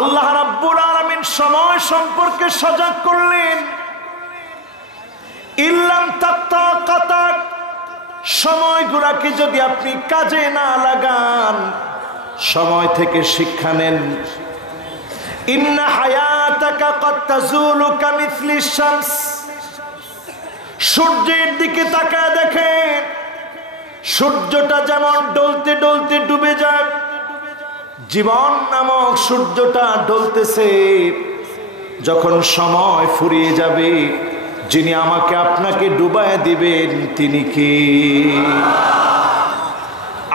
আল্লাহ রাব্বুল আলামিন সময় সম্পর্কে সজাগ করলেন। ইল্লাম তাক্তাকাতা, সময়গুলাকে যদি আপনি কাজে না লাগান, সময় থেকে শিক্ষা নেন। ইন্না হায়াতাকা ক্বাদ তাজুলু কামিসলি শামস, সূর্যের দিকে তাকায় দেখেন, সূর্যটা যেমন ডলতে ডলতে ডুবে যায়, জীবন নামক সূর্যটা ডলতেছে। যখন সময় ফুরিয়ে যাবে, যিনি আমাকে আপনাকে ডুবায় দিবেন তিনি কে?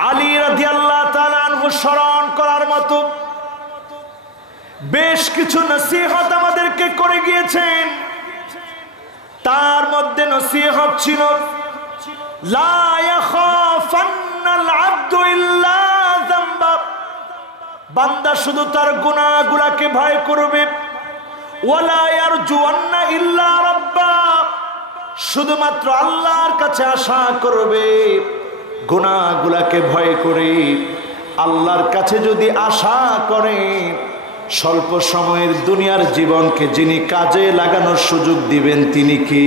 আলী রাদিয়াল্লাহু তাআলা আনহু স্মরণ করার মতো বেশ কিছু নসিহত আমাদেরকে করে গিয়েছেন। তার মধ্যে নসিহত ছিল, লা ইয়াখাফান্নাল আবদু ইল্লা যামবা, বান্দা শুধু তার গুনাহগুলোকে ভয় করবে। ওয়ালা ইয়ারজুয়ান্না ইল্লা রাব্বা, শুধুমাত্র আল্লাহর কাছে আশা করবে। গুনাহগুলোকে ভয় করে আল্লাহর কাছে যদি আশা করে, স্বল্প সময়ের দুনিয়ার জীবনকে যিনি কাজে লাগানোর সুযোগ দিবেন তিনি কে?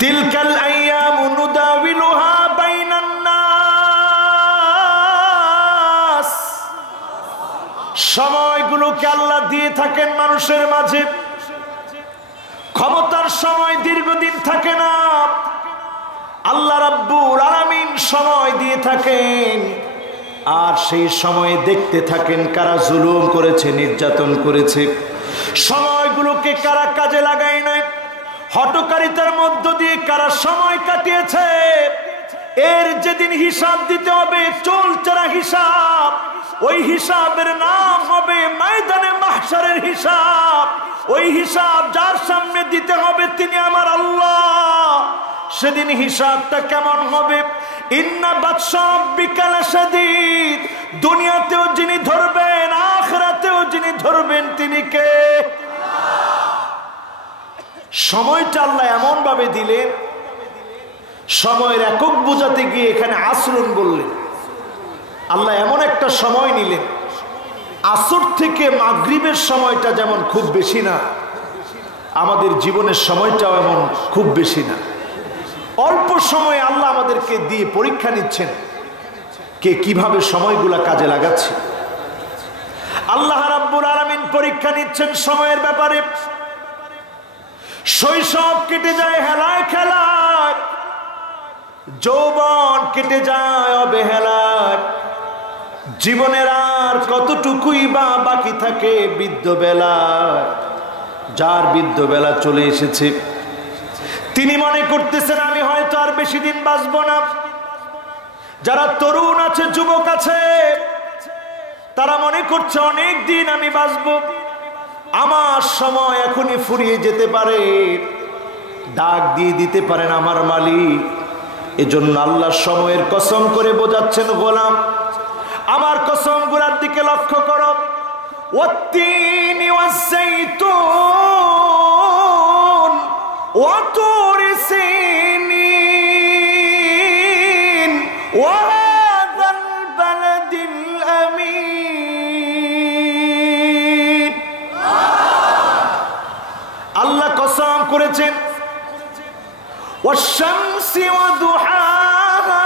তিলকাল আইয়ামু নুদাবিলুহা বাইনান নাস, সময়গুলোকে আল্লাহ দিয়ে থাকেন মানুষের মাঝে। ক্ষমতার সময় দীর্ঘদিন থাকে না, আল্লাহ রাব্বুল আলামিন সময় দিয়ে থাকেন। আর সেই সময়ে দেখতে থাকেন কারা জুলুম করেছে, নির্যাতন করেছে, সময়গুলোকে কারা কাজে লাগায় নাই, হঠকারিতার মধ্য দিয়ে কারা সময় কাটিয়েছে। এর যেদিন হিসাব দিতে হবে, চলচারা হিসাব, ওই হিসাবের নাম হবে ময়দানে মাহশারের হিসাব। ওই হিসাব যার সামনে দিতে হবে তিনি আমার আল্লাহ। সেদিন হিসাবটা কেমন হবে? ইন্না বাতশা রাব্বিকা লাশাদীদ, দুনিয়াতেও যিনি ধরবেন, আখিরাতেও যিনি ধরবেন তিনি কে? সময়টা আল্লাহ এমন ভাবে দিলেন, সময়ের একক বোঝাতে গিয়ে এখানে আসরুন বললেন। আল্লাহ এমন একটা সময় নিলেন, আসর থেকে মাগরিবের সময়টা যেমন খুব বেশি না, আমাদের জীবনের সময়টাও এমন খুব বেশি না। অল্প সময়ে আল্লাহ আমাদেরকে দিয়ে পরীক্ষা নিচ্ছেন কে কিভাবে সময়গুলা কাজে লাগাচ্ছে। আল্লাহ রাব্বুল আলামিন পরীক্ষা নিচ্ছেন সময়ের ব্যাপারে। শৈশব কেটে যায় হেলায় খেলায়, যৌবন কেটে যায় অবহেলায়, জীবনের আর কতটুকুই বা বাকি থাকে বৃদ্ধ বেলায়। যার বৃদ্ধ বেলা চলে এসেছে তিনি মনে করতেছেন আমি হয়তো আর বেশি দিন বাঁচবো না। যারা তরুণ আছে, যুবক আছে, তারা মনে করছে অনেক দিন আমি বাঁচবো, আমার সময় এখনই ফুরিয়ে যেতে পারে। ডাক দিয়ে দিতে পারেন আমার মালিক। এজন্য আল্লাহ সময়ের কসম করে বোঝাচ্ছেন, গোলাম আমার কসমগুলোর দিকে লক্ষ্য করো। ওয়াত্তিনি ওয়াজ্জাইতুন ওয়া তুরি সিনিন ওয়া হাযাল বালাদিল আমিন। আল্লাহ কসম করেছেন, ওয়াশ-শামসি ওয়া দুহাহা,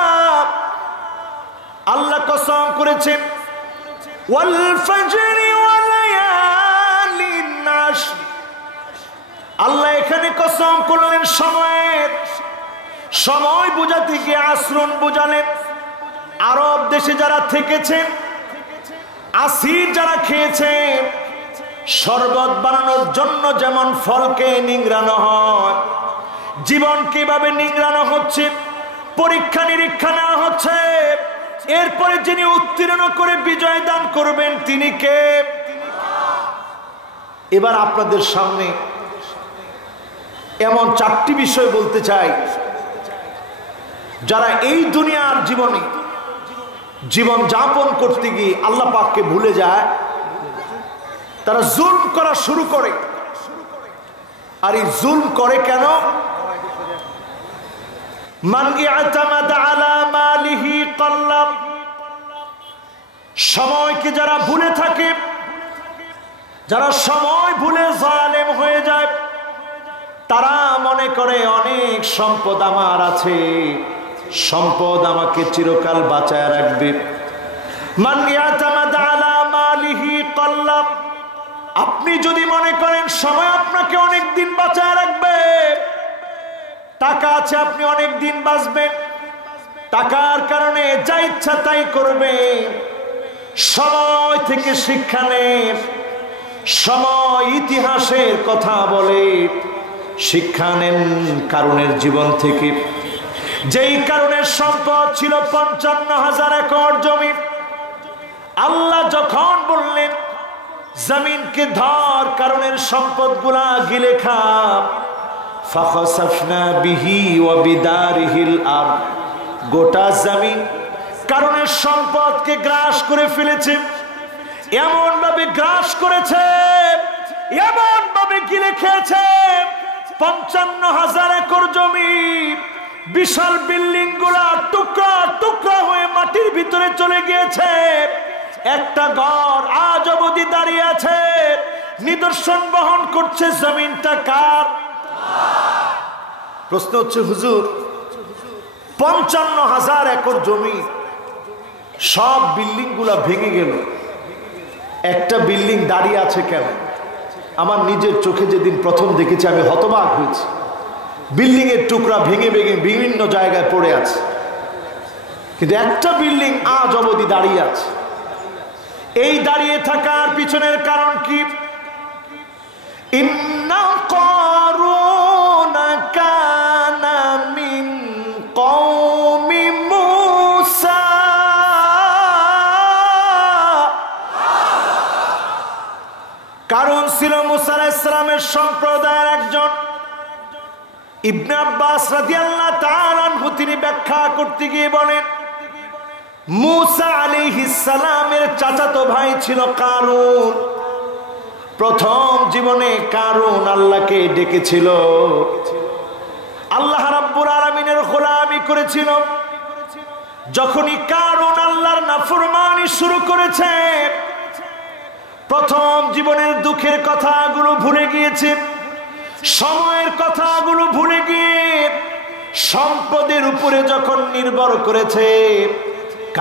আল্লাহ কসম করেছেন, ওয়াল ফাজরি ওয়া লায়ালিন আশর। আল্লাহ এখানে কসম করলেন সময়ের। সময় বোঝাতে গিয়ে আসরুন বোঝালেন। আরব দেশে যারা থেকেছেন, আসির যারা খেয়েছেন, শরবত বানানোর জন্য যেমন ফলকে নিংড়ানো হয়, জীবন কিভাবে নিংড়ানো হচ্ছে, পরীক্ষা নিরীক্ষা নেওয়া হচ্ছে। এরপরে যিনি উত্তীর্ণ করে বিজয় দান করবেন তিনি কে? এবার আপনাদের সামনে এমন চারটি বিষয় বলতে চাই, যারা এই দুনিয়ার জীবনে জীবন যাপন করতে গিয়ে আল্লাহ পাককে ভুলে যায়, তারা জুলম করা শুরু করে। আর এই জুলম করে কেন? মান ইআতামাদা আলা মালিহি কাল্লাব, সময়কে যারা ভুলে থাকে, যারা সময় ভুলে জালেম হয়ে যায়, তারা মনে করে অনেক সম্পদ আমার আছে, সম্পদ আমাকে চিরকাল বাঁচায় রাখবে। মান ইয়াতামাদ আলা মালিহি কাল্লাব, আপনি যদি মনে করেন সময় আপনাকে অনেক দিন বাঁচায় রাখবে, টাকা আছে আপনি অনেক দিন বাঁচবেন, টাকার কারণে যা ইচ্ছা তাই করবে, সময় থেকে শিক্ষা নেন। সময় ইতিহাসের কথা বলে, শিক্ষা নেন কারুনের জীবন থেকে। যেই কারণের সম্পদ ছিল 55,000 একর জমি, আল্লাহ যখন বললেন জমিনকে ধর, কারণের সম্পদগুলা গিলে খা, ফাখাসাফনা বিহি ওয়া বিদারিহিল আরদ, গোটা জমিন কারণের সম্পদকে গ্রাস করে ফেলেছে। এমন ভাবে গ্রাস করেছে, এমন ভাবে গিলে খেয়েছে, 55,000 একর জমি, বিশাল বিল্ডিং গুলা টুকরা টুকরা হয়ে মাটির ভিতরে চলে গিয়েছে। একটা ঘর আজ অবধি দাঁড়িয়ে আছে, নিদর্শন বহন করছে জমিনটা কার? প্রশ্ন হচ্ছে হুজুর, 55,000 একর জমি, সব বিল্ডিং গুলা ভেঙে গেল, একটা বিল্ডিং দাঁড়িয়ে আছে কেন? আমার নিজের চোখে যেদিন প্রথম দেখেছি আমি হতবাক হয়েছি। বিল্ডিং এর টুকরা ভেঙে ভেঙে বিভিন্ন জায়গায় পড়ে আছে, কিন্তু একটা বিল্ডিং আজ অবধি দাঁড়িয়ে আছে। এই দাঁড়িয়ে থাকার পিছনের কারণ কি? ইন্না কারুন কানা মিন কওমি মূসা, কারণ ছিল মূসা আলাইহিস সালামের সম্প্রদায়ের একজন। ইবনে আব্বাস রাদিয়াল্লাহু তাআলা আনহু তিনি ব্যাখ্যা করতে গিয়ে বলেন, মূসা আলাইহিস সালামের চাচাতো ভাই ছিল কারুন। প্রথম জীবনে কারুন আল্লাহকে ডেকেছিল, আল্লাহ রাব্বুল আলামিনের গোলামি করেছিল। যখনই কারুন আল্লাহর নাফরমানি শুরু করেছে, প্রথম জীবনের দুঃখের কথাগুলো ভুলে গিয়েছে, সময়ের কথাগুলো ভুলে গিয়ে সম্পদের উপরে যখন নির্ভর করেছে,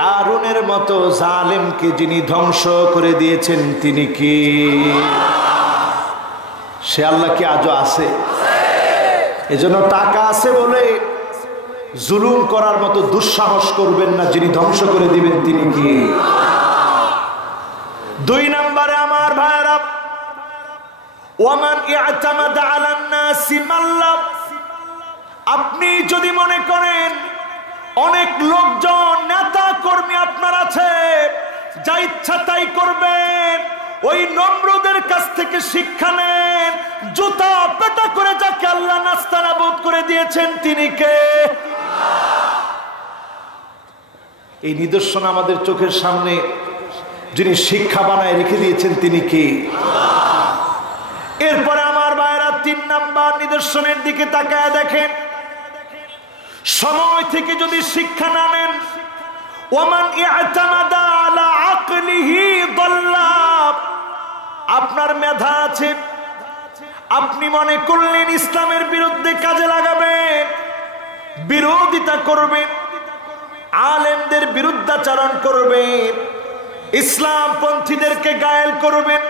কারুনের মতো জালেমকে যিনি ধ্বংস করে দিয়েছেন তিনি কি? সে আল্লাহ কি আজও আছে? এজন্য টাকা আছে বলে জুলুম করার মতো দুঃসাহস করবেন না, যিনি ধ্বংস করে দিবেন তিনি কি? 2 নম্বরে আমার ভাইরা, ওয়ামান ইআতামাদা আলান নাসি মাল্লাহ, আপনি যদি মনে করেন অনেক লোকজন নেতা কর্মী আপনার আছে, যা ইচ্ছা তাই করবেন, ওই নমরুদের কাছ থেকে শিক্ষা নেন। জুতা পেটা করে যাকে আল্লাহ নাস্তানাবুদ করে দিয়েছেন তিনি কে? এই নিদর্শন আমাদের চোখের সামনে যিনি শিক্ষা বানায় রেখে দিয়েছেন তিনি কে? এরপরে আমার ভাইরা 3 নাম্বার নিদর্শনের দিকে তাকায় দেখেন, সময় থেকে যদি শিক্ষা না নেন, ওমান ইআতামাদা আলা আকলিহি দাল্লা, আপনার মেধা আছে, আপনি মনে করলেন ইসলামের বিরুদ্ধে কাজে লাগাবেন, বিরোধিতা করবেন, আলেমদের বিরুদ্ধাচরণ করবেন, ইসলাম পন্থীদেরকে গায়েল করবেন।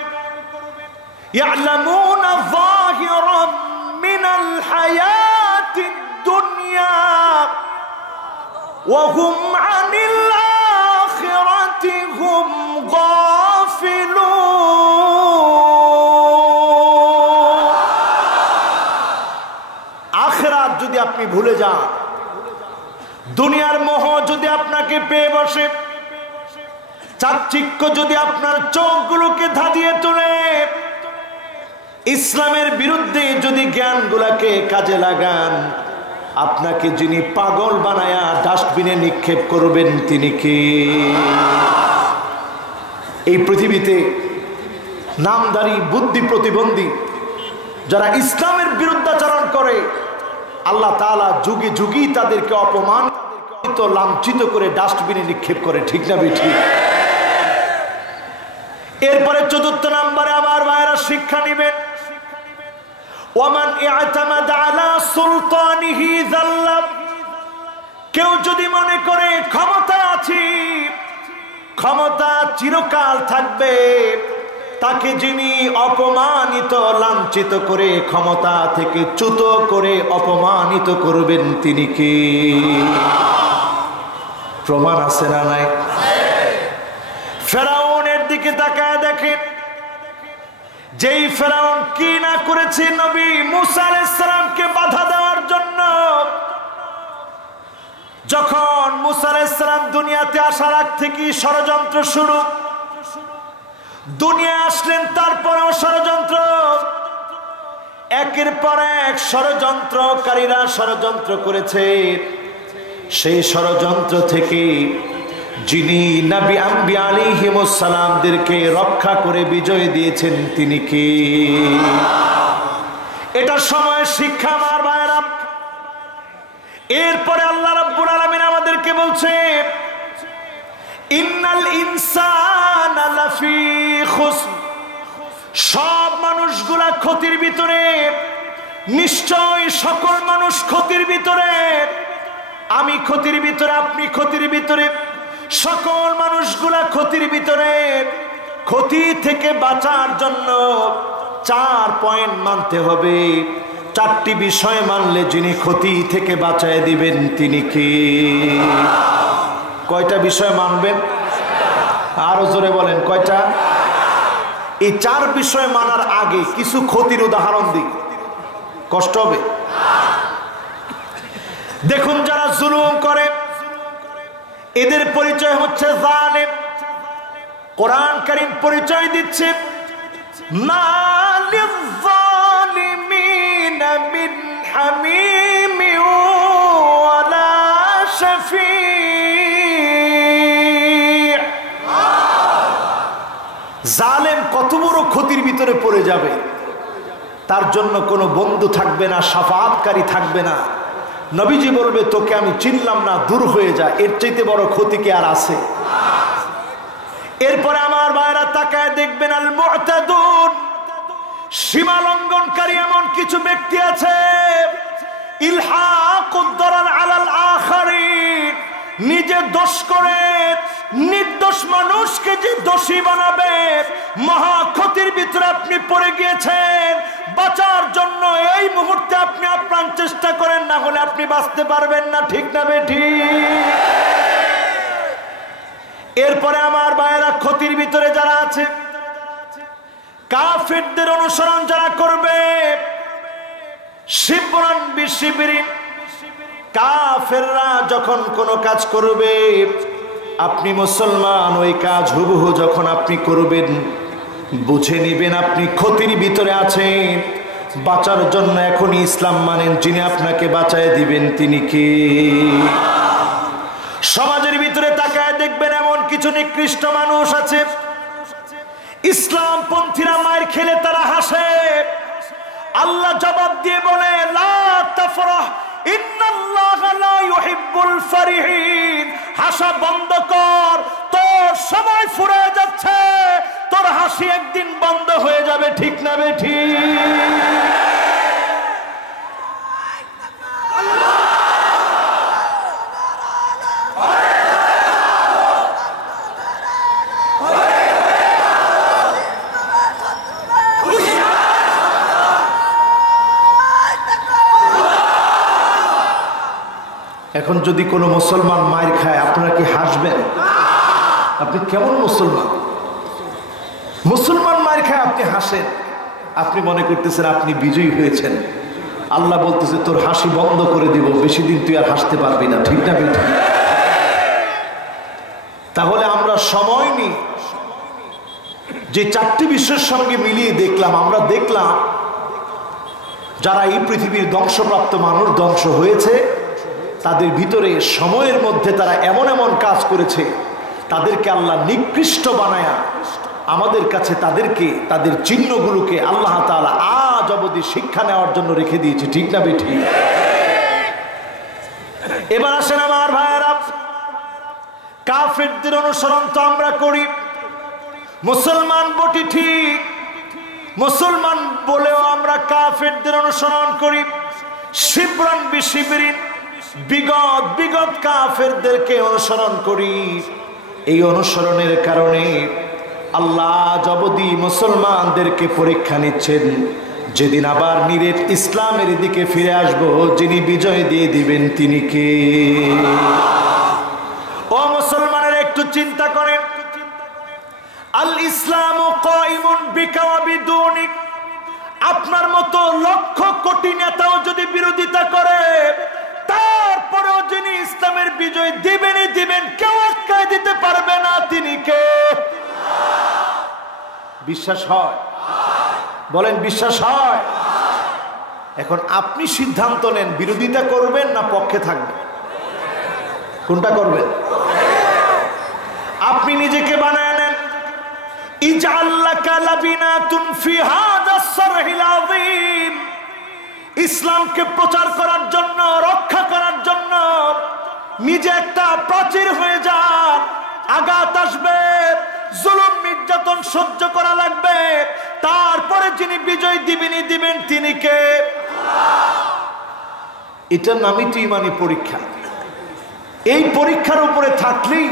ইয়ালামুনা যাহিরাম মিনাল হায়াতিদ দুনিয়া ওয়া হুম আনিল আখিরাতি হুম গাফিলুন। আখিরাত যদি আপনি ভুলে যান, দুনিয়ার মোহ যদি আপনাকে পেয়ে বসে, চাকচিক্য যদি আপনার চোখগুলোকে ধাঁধিয়ে তোলে, ইসলামের বিরুদ্ধে যদি জ্ঞানগুলোকে কাজে লাগান, আপনাকে যিনি পাগল বানায়া ডাস্টবিনে নিক্ষেপ করবেন তিনি কে? এই পৃথিবীতে নামধারী বুদ্ধি প্রতিবন্ধী যারা ইসলামের বিরুদ্ধাচরণ করে, আল্লাহ তাআলা যুগে যুগেই তাদেরকে অপমান লাঞ্ছিত করে ডাস্টবিনে নিক্ষেপ করে, ঠিক না বেঠিক? এরপরে চতুর্থ নম্বরে আমার ভাইরা শিক্ষা নেবেন, ওয়ামান ইআতামাদা আলা সুলতানিহি যাল্লা। কেউ যদি মনে করে ক্ষমতা আছে, ক্ষমতা চিরকাল থাকবে, তাকে যিনি অপমানিত লাঞ্ছিত করে ক্ষমতা থেকে চ্যুত করে অপমানিত করবেন তিনি কে? প্রমাণ আছে না নাই? ফেরাউনের দিকে তাকায় দেখেন, যেই ফেরাউন কি না করেছে নবী মুসা আলাইহিস সালামকে বাধা দেওয়ার জন্য। যখন মুসা আলাইহিস সালাম দুনিয়াতে আসার আগ থেকে ষড়যন্ত্র শুরু, দুনিয়া আসলেন তারপরেও ষড়যন্ত্র, একের পর এক ষড়যন্ত্রকারীরা ষড়যন্ত্র করেছে। সেই ষড়যন্ত্র থেকে যিনি নবী আম্বিয়া আলাইহিমুস সালামদেরকে রক্ষা করে বিজয় দিয়েছেন তিনি কে? এটা সময় শিক্ষা আমার ভাইরা। এরপরে আল্লাহ রাব্বুল আলামিন আমাদেরকে বলছে, ইন্নাল ইনসানা লাফি খুসর। সব মানুষগুলা ক্ষতির ভিতরে, নিশ্চয় সকল মানুষ ক্ষতির ভিতরে। আমি ক্ষতির ভিতরে, আপনি ক্ষতির ভিতরে, সকল মানুষগুলা ক্ষতির ভিতরে। ক্ষতি থেকে বাঁচার জন্য 4 পয়েন্ট মানতে হবে। 4টি বিষয় মানলে যিনি ক্ষতি থেকে বাঁচায় দিবেন তিনি কে? কয়টা বিষয় মানবেন? আরো জোরে বলেন, কয়টা? এই 4 বিষয় মানার আগে কিছু ক্ষতির উদাহরণ দিই, কষ্ট হবে। দেখুন, যারা জুলুম করে এদের পরিচয় হচ্ছে জালেম। কোরআন কারীম পরিচয় দিচ্ছে, মালিয যালিমিনা মিন হামিম ওয়ালা শাফি। জালেম কত বড় ক্ষতির ভিতরে পড়ে যাবে, তার জন্য কোনো বন্ধু থাকবে না, শাফাআতকারী থাকবে না। নবীজি বলবে, তোকে আমি চিনলাম না, দূর হয়ে যা। এর চাইতে বড় ক্ষতি কি আর আছে? এরপরে আমার ভাইরা তাকায় দেখবেন, আল মুতাদুন, সীমা লঙ্ঘনকারী এমন কিছু ব্যক্তি আছে। ইলহাকুদ দারার আলাল আখারিন, নিজে দোষ করে নির্দোষ মানুষকে যে দোষী বানাবে। মহা ক্ষতির ভিতরে আপনি পড়ে গিয়েছেন, বাঁচার জন্য এই মুহূর্তে আপনি আপ্রাণ চেষ্টা করেন, না হলে আপনি বাঁচতে পারবেন না। ঠিক না বেঠিক? এরপরে আমার ভাইয়েরা, ক্ষতির ভিতরে যারা আছে, কাফেরদের অনুসরণ যারা করবে, শিবরান বিশিবরিন, কাফেররা যখন কোনো কাজ করবে, আপনি মুসলমান, ওই কাজ হুবহু যখন আপনি করবেন, বুঝে নিবেন আপনি ক্ষতির ভিতরে আছেন। বাঁচার জন্য এখনই ইসলাম মানেন, যিনি আপনাকে বাঁচায় দিবেন তিনি কে? সমাজের ভিতরে তাকায় দেখবেন, এমন কিছু নিকৃষ্ট মানুষ আছে, ইসলাম পন্থীরা মায়ের খেলে তারা হাসে। আল্লাহ জবাব দিয়ে বলে, লা তাফরাহ ইন্নাল্লাহা লা ইউহিব্বুল ফারিহিন। হাসা বন্ধ কর, তোর সময় ফুরিয়ে যাচ্ছে, তোর হাসি একদিন বন্ধ হয়ে যাবে। ঠিক না বেঠিক? এখন যদি কোনো মুসলমান মায়ের খায়, আপনারা কি হাসবেন? আপনি কেমন মুসলমান? মুসলমান মায়ের খায় আপনি হাসেন, আপনি মনে করতেছেন আপনি বিজয়ী হয়েছেন। আল্লাহ বলতেছে, তোর হাসি বন্ধ করে দিব, বেশি দিন তুই আর হাসতে পারবি না। ঠিক না বেঠিক? তাহলে আমরা সময় নিই, যে 4টি বিষয়ের সঙ্গে মিলিয়ে দেখলাম, আমরা দেখলাম যারা এই পৃথিবীর ধ্বংসপ্রাপ্ত মানুষ ধ্বংস হয়েছে, তাদের ভিতরে সময়ের মধ্যে তারা এমন এমন কাজ করেছে, তাদেরকে আল্লাহ নিকৃষ্ট বানায়া আমাদের কাছে তাদেরকে, তাদের চিহ্নগুলোকে আল্লাহ তাআলা আজ অবধি শিক্ষা নেওয়ার জন্য রেখে দিয়েছে। ঠিক না বেঠিক? এবার আসেন আমার ভাইয়েরা, কাফেরদের অনুসরণ তো আমরা করি, মুসলমান বটি ঠিক, মুসলমান বলেও আমরা কাফেরদের অনুসরণ করি। শিবরান বিশিবরিন, বিগত কাফেরদেরকে অনুসরণ করি। এই অনুসরণের কারণে আল্লাহ জবদি মুসলমানদেরকে পরীক্ষা নিচ্ছেন। যেদিন আবার নিরেট ইসলামের দিকে ফিরে আসবো, যিনি বিজয় দিয়ে দিবেন তিনি কে? ও মুসলমানের একটু চিন্তা করেন। আল ইসলামু কাইমুন বিকা ওয়া বিদুনিক। আপনার মতো লক্ষ কোটি নেতাও যদি বিরোধিতা করে, তারপরেও যিনি ইসলামের বিজয় দিবেনই দিবেন, কেউ আটকায় দিতে পারবে না, তিনি কে? বিশ্বাস হয়? বলেন বিশ্বাস হয়? এখন আপনি সিদ্ধান্ত নেন, বিরোধিতা করবেন না পক্ষে থাকবেন? কোনটা করবেন? আপনি নিজেকে বানায় নেন। ইজআল্লাকা লাবিনাতুন ফি হাদাস সারহিল আযীম। ইসলামকে প্রচার করার জন্য, রক্ষা করার জন্য নিজে একটা প্রাচীর হয়ে যান। আঘাত আসবে, জুলুম নির্যাতন সহ্য করা লাগবে, তারপরে যিনি বিজয় দিবেনই দিবেন, তিনি কে? এটার নামই তো ইমানি পরীক্ষা। এই পরীক্ষার উপরে থাকলেই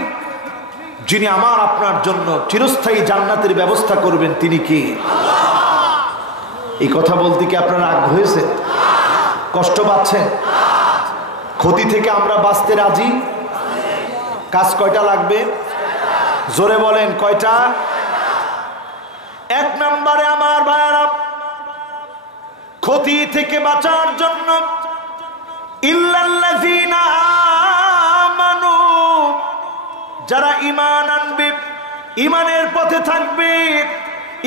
যিনি আমার আপনার জন্য চিরস্থায়ী জান্নাতের ব্যবস্থা করবেন, তিনি কি? এই কথা বলতে কি আপনার রাগ হয়েছে? কষ্ট পাচ্ছেন? ক্ষতি থেকে আমরা বাঁচতে রাজি? কাজ কয়টা লাগবে? জোরে বলেন কয়টা? এক নম্বরে আমার ভাইয়েরা, ক্ষতি থেকে বাঁচার জন্য ইল্লাল্লাযীনা আমানু, যারা ঈমান আনবে, ঈমানের পথে থাকবে,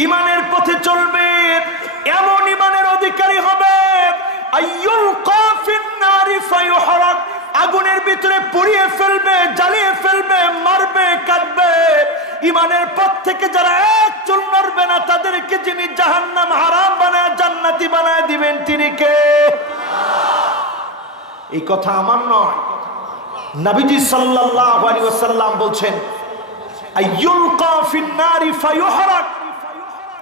ঈমানের পথে চলবে, এমন ঈমানের অধিকারী হবে, আইয়ুলকা ফিন-নারি ফায়ুহরাক, আগুনের ভিতরে পুড়িয়ে ফেলবে, জ্বালিয়ে ফেলবে, মারবে, কাটবে। ঈমানের পথ থেকে যারা এক চুল নড়বে না, তাদেরকে যিনি জাহান্নাম হারাম বানায় জান্নাতি বানায় দিবেন, তিনি কে? এই কথা আমার নয়, নবীজি সাল্লাল্লাহু আলাইহি ওয়াসাল্লাম বলছেন, আইয়ুলকা ফিন-নারি ফায়ুহরাক,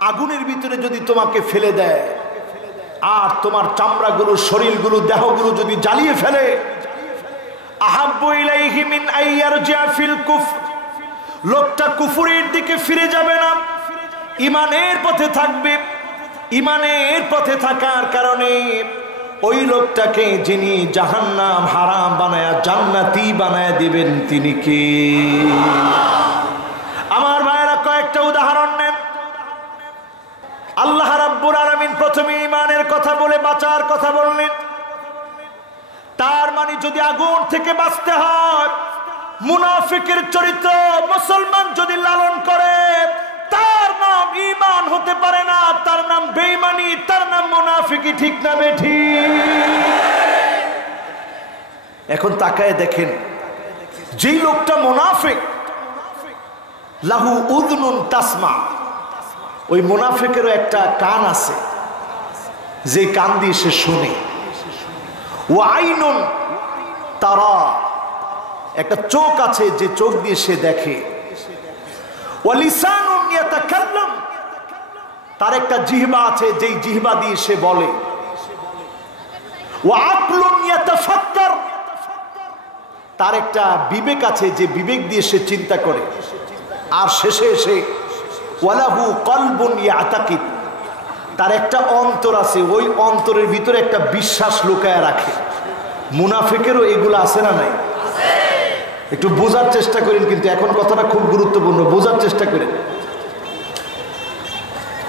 আগুনের ভিতরে যদি তোমাকে ফেলে দেয় আর তোমার চামড়াগুলো, শরীরগুলো, দেহগুলো যদি জ্বালিয়ে ফেলে, আহাব্বু ইলাইহি মিন আইয়ারজিআ ফিল কুফর, লোকটা কুফরের দিকে ফিরে যাবে না, ঈমানের পথে থাকবে। ঈমানের পথে থাকার কারণে ওই লোকটাকে যিনি জাহান্নাম হারাম বানায়া জান্নাতি বানায় দিবেন, তিনি কে? আমার ভাইরা কয়েকটা উদাহরণ নেন। আল্লাহ রাব্বুল আলামিন প্রথমে ঈমানের কথা বলে বাঁচার কথা বললেন। তার মানে যদি আগুন থেকে বাঁচতে হয়, মুনাফিকের চরিত্র মুসলমান যদি লালন করে, তার নাম ঈমান হতে পারে না, তার নাম বেঈমানি, তার নাম মুনাফিকি। ঠিক না বেঠিক? এখন তাকায় দেখেন, যেই লোকটা মুনাফিক, লাহু উযনুন তাসমা, ওই মুনাফিকেরও একটা কান আছে, যে কান দিয়ে সে শুনে। ওয়া আইনুন তারা, একটা চোখ আছে, যে চোখ দিয়ে সে দেখে। ওয়া লিসানুন ইয়াতাকাল্লাম, তার একটা জিহ্বা আছে, যেই জিহ্বা দিয়ে সে বলে। ওয়া আকলুন ইয়াতাফাক্কার, তার একটা বিবেক আছে, যে বিবেক দিয়ে সে চিন্তা করে। আর শেষে এসে ওয়ালাহু কলবুন ইয়াতাকিদ, তার একটা অন্তর আছে, ওই অন্তরের ভিতরে একটা বিশ্বাস লুকায় রাখে। মুনাফিকেরও এগুলো আছে না নাই? একটু বোঝার চেষ্টা করেন, কিন্তু এখন কথাটা খুব গুরুত্বপূর্ণ, বোঝার চেষ্টা করেন।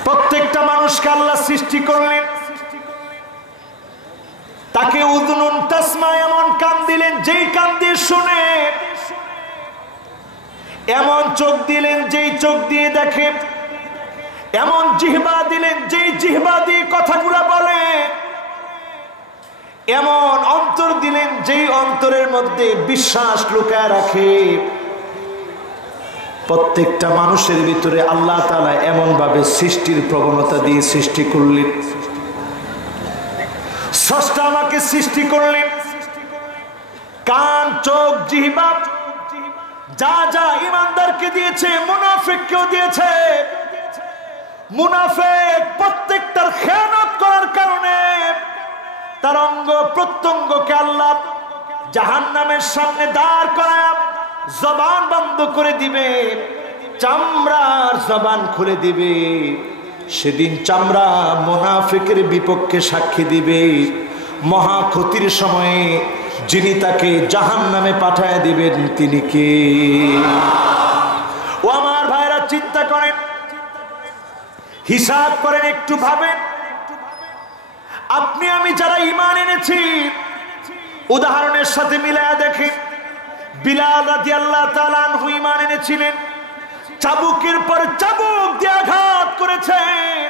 প্রত্যেকটা মানুষকে আল্লাহ সৃষ্টি করলেন, তাকে উযনুন তাসমা, এমন কান দিলেন যেই কান দিয়ে শুনে, এমন চোখ দিলেন যেই চোখ দিয়ে দেখে, এমন জিহ্বা দিলেন যেই জিহ্বা দিয়ে কথাগুলো বলে, এমন অন্তর দিলেন যেই অন্তরের মধ্যে বিশ্বাস লুকায় রাখে। প্রত্যেকটা মানুষের ভিতরে আল্লাহ তাআলা এমন ভাবে সৃষ্টির প্রবণতা দিয়ে সৃষ্টি করলেন। স্রষ্টা আমাকে সৃষ্টি করলেন, কান, চোখ, জিহ্বা, যা যা ইমানদারকে দিয়েছে মুনাফিককেও দিয়েছে। মুনাফিক প্রত্যেকটার খেয়ানত করার কারণে তার অঙ্গ প্রত্যঙ্গকে আল্লাহ জাহান্নামের সামনে দাঁড় করায় জবান বন্ধ করে দিবে, চামড়ার জবান খুলে দিবে। সেদিন চামড়া মুনাফিকের বিপক্ষে সাক্ষী দিবে। মহা ক্ষতির সময়ে যিনি তাকে জাহান্নামে পাঠায় দিবেন তিনি কে? ও আমার ভাইরা, চিন্তা করেন, হিসাব করেন, একটু ভাবেন। আপনি আমি যারা ঈমান এনেছি, উদাহরণের সাথে মিলায়া দেখেন। বিলাল রাদিয়াল্লাহু তাআলা আনহু ঈমান এনেছিলেন, চাবুকের পর চাবুক দিয়ে আঘাত করেছেন।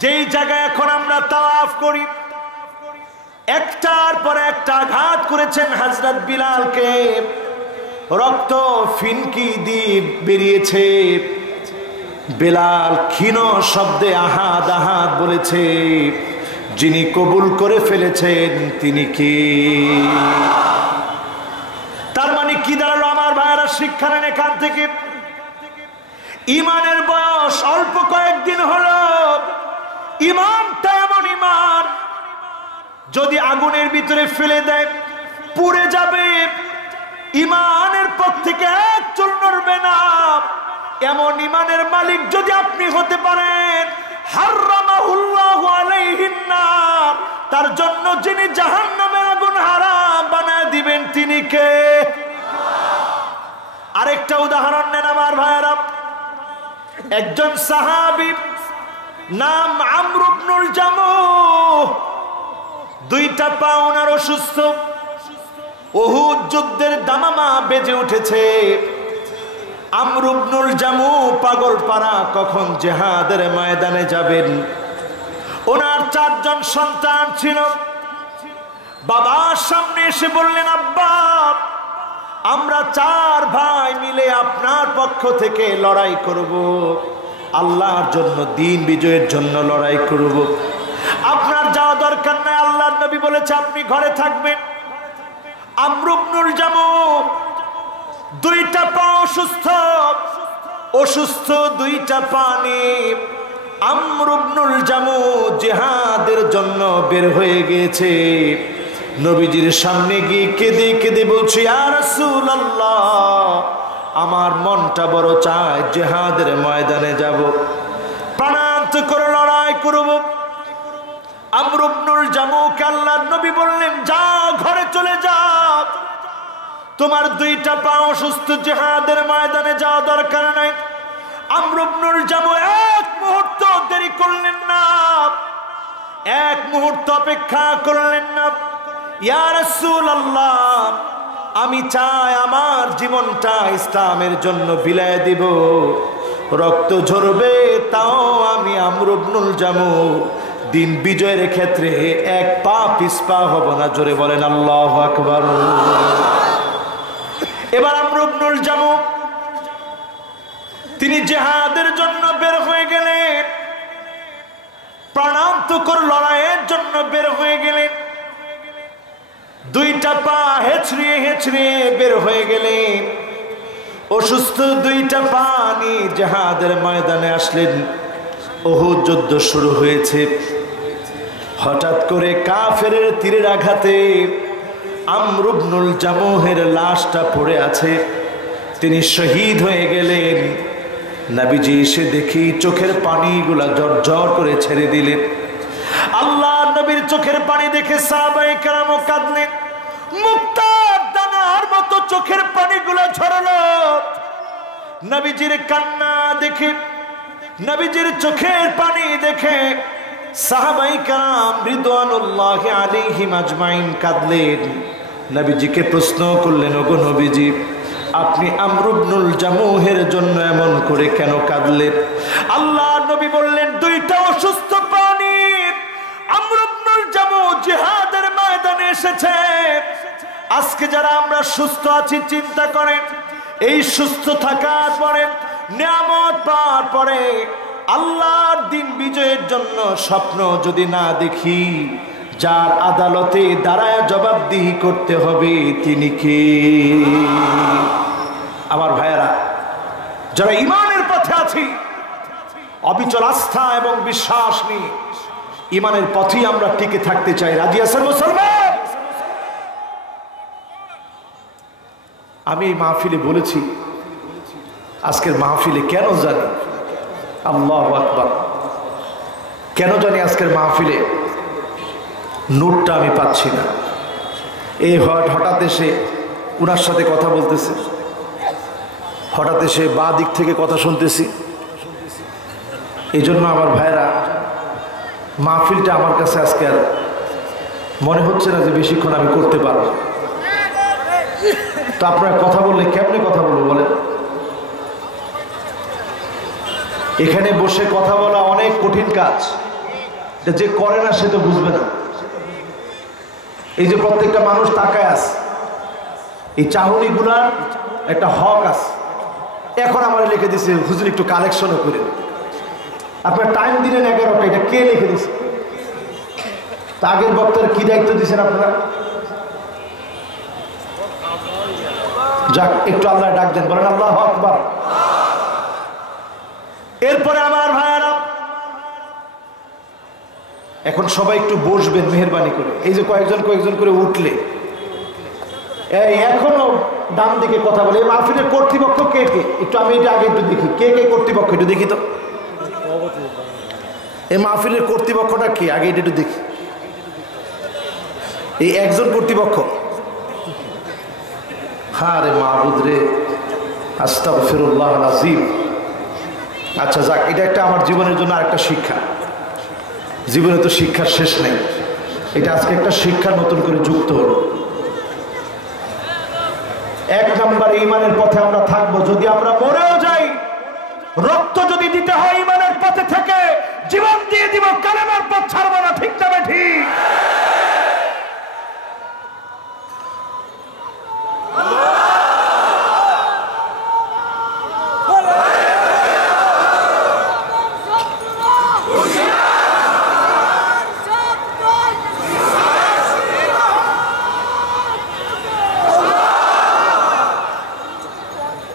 যেই জায়গায় এখন আমরা তাওয়াফ করি, একটার পর একটা আঘাত করেছেন হযরত বিলালকে। রক্ত ফিনকি দিয়ে বেরিয়েছে। বিলাল ক্ষীণ শব্দে আহাদ আহাদ বলেছে, যিনি কবুল করে ফেলেছেন তিনি কে? তার মানে কি দাঁড়ালো আমার ভাইয়েরা? শিক্ষা নেন এখান থেকে। ইমানের বয়স অল্প কয়েকদিন হলো। ইমানটা এমন ইমান, যদি আগুনের ভিতরে ফেলে দেয় পুড়ে যাবে, ইমানের পথ থেকে এক চুল নড়বে না। এমন ইমানের মালিক যদি আপনি হতে পারেন, হারামাহুল্লাহু আলাইহিন নার, তার জন্য যিনি জাহান্নামের আগুন হারাম বানায় দিবেন তিনি কে? আরেকটা উদাহরণ নেন আমার ভাইয়েরা। একজন সাহাবী নাম আমর ইবনুল জামুহ, দুইটা পা ওনার অসুস্থ। উহুদ যুদ্ধের দামামা বেজে উঠেছে। আমর ইবনুল জামুহ পাগল পারা, কখন জিহাদের ময়দানে যাবেন। ওনার 4 জন সন্তান ছিল। বাবার সামনে এসে বললেন, আব্বা, আমরা 4 ভাই মিলে আপনার পক্ষ থেকে লড়াই করব, আল্লাহর জন্য, দ্বীন বিজয়ের জন্য লড়াই করব। আপনার যাওয়া দরকার নাই, আল্লাহর নবী বলেছে আপনি ঘরে থাকবেন। আমর ইবনুল জামুহ দুইটা পা অসুস্থ, অসুস্থ দুইটা পা নিয়ে আমর ইবনুল জামুহ জিহাদের জন্য বের হয়ে গেছে। নবীজির সামনে গিয়ে কেঁদে কেঁদে বলছে, ইয়া রাসূলুল্লাহ, আমার মনটা বড় চায় জিহাদের ময়দানে যাব, প্রাণান্ত করে লড়াই করব। আমর ইবনুল জামুহকে আল্লাহর নবী বললেন, যাও ঘরে চলে যাও, তোমার দুইটা পা অসুস্থ, জিহাদের ময়দানে যাওয়া দরকার নাই। আমর ইবনুল জামুহ এক মুহূর্ত দেরি করলেন না, এক মুহূর্ত অপেক্ষা করলেন না। ইয়া রাসূলুল্লাহ, আমি চাই আমার জীবনটা ইসলামের জন্য বিলায় দিব, রক্ত ঝরবে তাও আমি আমর ইবনুল জামুহ দিন বিজয়ের ক্ষেত্রে এক পা পিছপা হব না। জোরে বলেন আল্লাহু আকবার। এবার আমর ইবনুল জামুহ তিনি জিহাদের জন্য বের হয়ে গেলেন, প্রাণান্তকর লড়াইয়ের জন্য বের হয়ে গেলেন। দুইটা পা হেঁচড়িয়ে হেঁচড়িয়ে বের হয়ে গেলেন। অসুস্থ দুইটা পা নিয়ে জিহাদের ময়দানে আসলেন। উহুদ যুদ্ধ শুরু হয়েছে। হঠাৎ করে কাফেরের তীরের আঘাতে আমর ইবনুল জামুহের লাশটা পড়ে আছে, তিনি শহীদ হয়ে গেলেন। নবীজি এসে দেখি চোখের পানিগুলা ঝরঝর করে ছেড়ে দিলেন। আল্লাহ নবীর চোখের পানি দেখে সাহাবায়ে কেরাম কাঁদলেন। মুক্তার দানার মতো চোখের পানিগুলা ঝরলো। নবীজির কান্না দেখে, নবীজির চোখের পানি দেখে সাহাবায়ে কেরাম রিদওয়ানুল্লাহি আলাইহিম আজমাইন কাঁদলেন। নবীজিকে প্রশ্ন করলেন, ওগো নবীজি, আপনি আমর ইবনুল জামুহের জন্য এমন করে কেন কাঁদলেন? আল্লাহ নবী বললেন, দুইটা অসুস্থ প্রাণী আমর ইবনুল জামুহ জিহাদের ময়দানে এসেছে। আজকে যারা আমরা সুস্থ আছি, চিন্তা করেন, এই সুস্থ থাকার পরে, নিয়ামত পাওয়ার পরে আল্লাহর দিন বিজয়ের জন্য স্বপ্ন যদি না দেখি, যার আদালতে দাঁড়ায় জবাবদিহি করতে হবে তিনি কে? আমার ভাইয়েরা, যারা ইমানের পথে আছি, অবিচল আস্থা এবং বিশ্বাস নিয়ে ইমানের পথেই আমরা টিকে থাকতে চাই, রাজি আছেন মুসলমান? আমি এই মাহফিলে বলেছি, আজকের মাহফিলে কেন জানি, আল্লাহু আকবার, কেন জানি আজকের মাহফিলে নোটটা আমি পাচ্ছি না। এই হঠাৎ এসে উনার সাথে কথা বলতেছে, হঠাৎ এসে বাঁ দিক থেকে কথা শুনতেছি। এই জন্য আমার ভাইরা, মাহফিলটা আমার কাছে আজকে আর মনে হচ্ছে না যে বেশিক্ষণ আমি করতে পারবো। তো আপনারা কথা বললে কেমনে কথা বলবো বলেন? এখানে বসে কথা বলা অনেক কঠিন কাজ, যে করে না সে তো বুঝবে না। এই যে প্রত্যেকটা মানুষ তাকায় আছে, এই চাহনিগুলার একটা হক আছে। এখন আমার লিখে দিছে হুজুর একটু কালেকশনও করে। আপনার টাইম দিলেন 11টা, এটা কে লিখে দিছে? তা আগের বক্তার কি দায়িত্ব দিচ্ছেন আপনারা? যাক, একটু আল্লাহ ডাক দেন, বলেন আল্লাহু আকবার। এরপরে আমার ভাইয়েরা, এখন সবাই একটু বসবেন মেহেরবানি করে। এই যে কয়েকজন করে উঠলে, এই এখনো ডান দিকে কথা বলে। এই মাহফিলের কর্তৃপক্ষ কে কে? একটু আমি এটা আগে একটু দেখি, কে কে কর্তৃপক্ষ একটু দেখি তো। এই মাহফিলের কর্তৃপক্ষটা কে আগে এটা একটু দেখি। এই একজন কর্তৃপক্ষ? হ্যাঁ রে মাহবুদ রে, আস্তাগফিরুল্লাহ আযীম। আচ্ছা যাক, এটা একটা আমার জীবনের জন্য আরেকটা শিক্ষা। জীবনে তো শিক্ষার শেষ নেই, এটা আজকে একটা শিক্ষা নতুন করে যুক্ত হলো। এক নম্বর, ঈমানের পথে আমরা থাকবো। যদি আমরা মরেও যাই, রক্ত যদি দিতে হয় ঈমানের পথে থেকে, জীবন দিয়ে দিব, কালেমার পথ ছাড়বো না। ঠিক না ঠিক?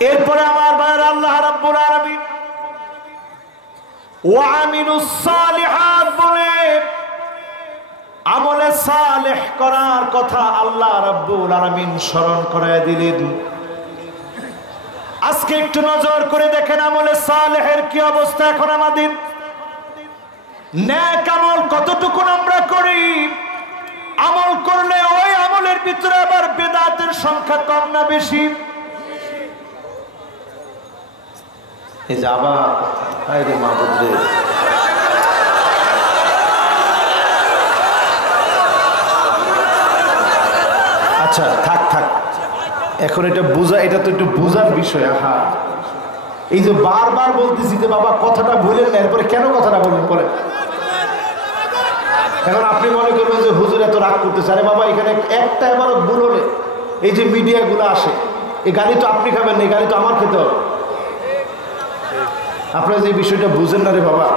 এরপরে আমার ভাইয়ের, আল্লাহ রাব্বুল আলামিন ওয়া আমিলুস সালিহাত বলে আমলে সালেহ করার কথা আল্লাহ রাব্বুল আলামিন স্মরণ করায় দিলেন। আজকে একটু নজর করে দেখেন আমলে সালেহের কি অবস্থা এখন আমাদের। নেক আমল কতটুকু আমরা করি? আমল করলে ওই আমলের ভিতরে আবার বেদাতের সংখ্যা কম না বেশি? এই যে আবার আরে মাহবুব রে, আচ্ছা থাক থাক, এখন এটা বোঝা, এটা তো একটু বোঝার বিষয়। হ্যাঁ, এই যে বারবার বলতেছি যে বাবা কথাটা বলেন না, এরপরে কেন কথাটা বলবেন বলেন? এখন আপনি মনে করবেন যে হুজুর এত রাগ করতেছে। আরে বাবা, এখানে একটা এবারও ভুল হলে এই যে মিডিয়াগুলো আসে, এই গালি তো আপনি খাবেন না, এই গালি তো আমার খেতে হবে। আপনারা যে বিষয়টা বুঝেন না রে বাবা,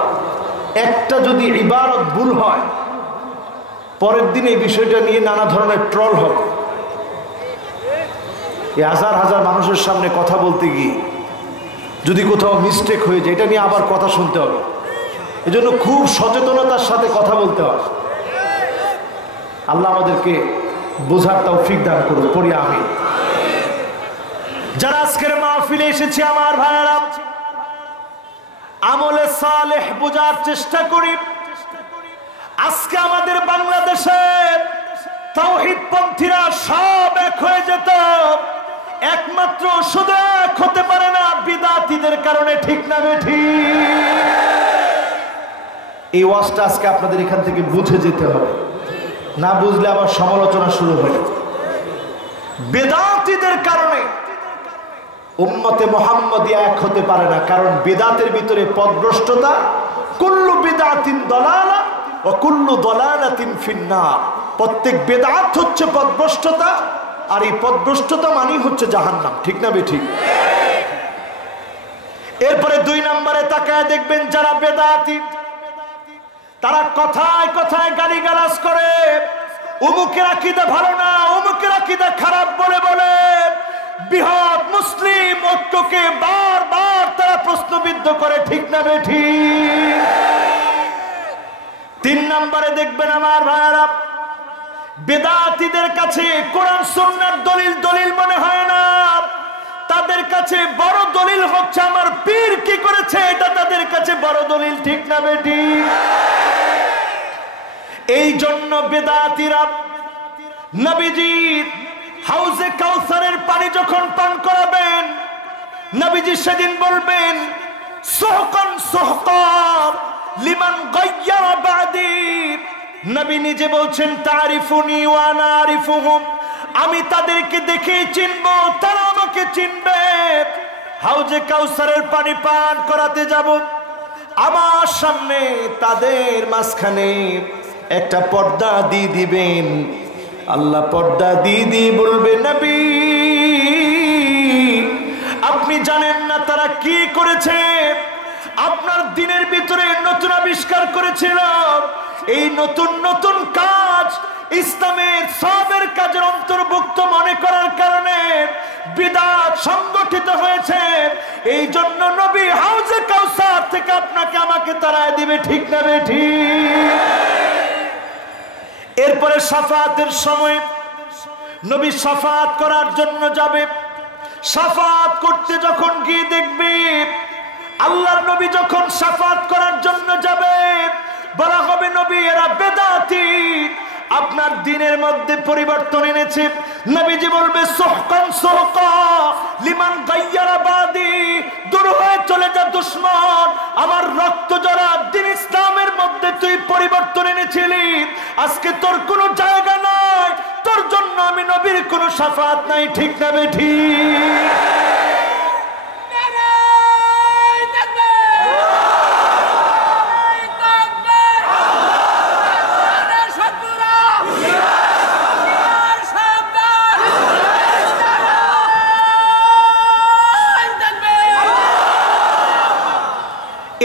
একটা যদি ইবারত ভুল হয়, পরের দিন এই বিষয়টা নিয়ে নানা ধরনের ট্রল হবে। এই হাজার হাজার মানুষের সামনে কথা বলতে গিয়ে যদি কোথাও মিস্টেক হয়ে যায়, এটা নিয়ে আবার কথা শুনতে হবে। এজন্য খুব সচেতনতার সাথে কথা বলতে হবে। আল্লাহ আমাদেরকে বোঝার তৌফিক দান করুন, পড়ি আমিন। যারা আজকের মাহফিলে এসেছে আমার ভাইয়েরা, আমলে সালেহ বোঝার চেষ্টা করি। আজকে আমাদের বাংলাদেশে তাওহীদপন্থীরা সব এক হয়ে যেত, একমাত্র শুধু এক হতে পারে না বিদআতীদের কারণে। ঠিক না ঠিক? এই ওয়াজটা আজকে আপনাদের এখান থেকে বুঝে যেতে হবে, না বুঝলে আবার সমালোচনা শুরু হয়। বিদআতীদের কারণে উম্মতে মুহাম্মাদিয়া এক হতে পারে না, কারণ বিদআতের ভিতরে পথভ্রষ্টতা। কুল্লু বিদআতিন দালালা ওয়া কুল্লু দালালাতিন ফিন্নার। প্রত্যেক বিদআত হচ্ছে পথভ্রষ্টতা, আর এই পথভ্রষ্টতা মানেই হচ্ছে জাহান্নাম। ঠিক না বেঠিক? এরপরে 2 নম্বরে তাকায় দেখবেন যারা বিদআতি, তারা কথায় কথায় গালিগালাজ করে, অমুকের আকীদা ভালো না, অমুকের আকীদা খারাপ বলে বলে বৃহৎ মুসলিম ঐক্যকে বারবার তারা প্রশ্নবিদ্ধ করে, ঠিক না বেঠিক? 3 নম্বরে দেখবেন আমার ভাইরা, বেদাতীদের কাছে কোরআন সুন্নাহর দলিল মনে হয় না, তাদের কাছে বড় দলিল হচ্ছে আমার পীর কি করেছে, এটা তাদের কাছে বড় দলিল, ঠিক না বেঠিক? এই জন্য বেদাতীরা নবীজির হাউজে কাউসারের পানি যখন পান করাবেন, নবীজি সেদিন বলবেন সুহকান সুহকা লিমান গায়্যারা বাদি। নবী নিজে বলছেন তারিফুনি ওয়া আনা আরিফুহুম, আমি তাদেরকে দেখে চিনবো, তারা আমাকে চিনবে। হাউজে কাউসারের পানি পান করাতে যাব, আমার সামনে তাদের মাঝখানে একটা পর্দা দিয়ে দিবেন। আল্লাহ পর্দা দিয়ে বলবে, নবী আপনি জানেন না তারা কি করেছে, আপনার দিনের ভিতরে নতুন আবিষ্কার করেছিল, এই নতুন নতুন কাজ ইসলামের সবের কাজের অন্তর্ভুক্ত মনে করার কারণে বিদআত সংগঠিত হয়েছে। এই জন্য নবী হাউজে কাউসার থেকে আপনাকে আমাকে তাড়ায় দিবে, ঠিক না বেঠিক? এরপরে শাফাতের সময় নবী শাফাত করার জন্য যাবে। শাফাত করতে যখন গিয়ে দেখবে, আল্লাহর নবী যখন শাফাত করার জন্য যাবে, বলা হবে নবী এরা বেদাতি, আপনার দিনের মধ্যে পরিবর্তন এনেছে। নবীজি বলবে সুহকান সুহকা লিমান গায়্যারা বাদি, দূর হয়ে চলে যা দুশমন, আমার রক্ত জড়া দ্বীন ইসলামের মধ্যে তুই পরিবর্তন এনেছিলি, আজকে তোর কোনো জায়গা নাই, তোর জন্য আমি নবীর কোনো শাফাত নাই, ঠিক না বেঠিক?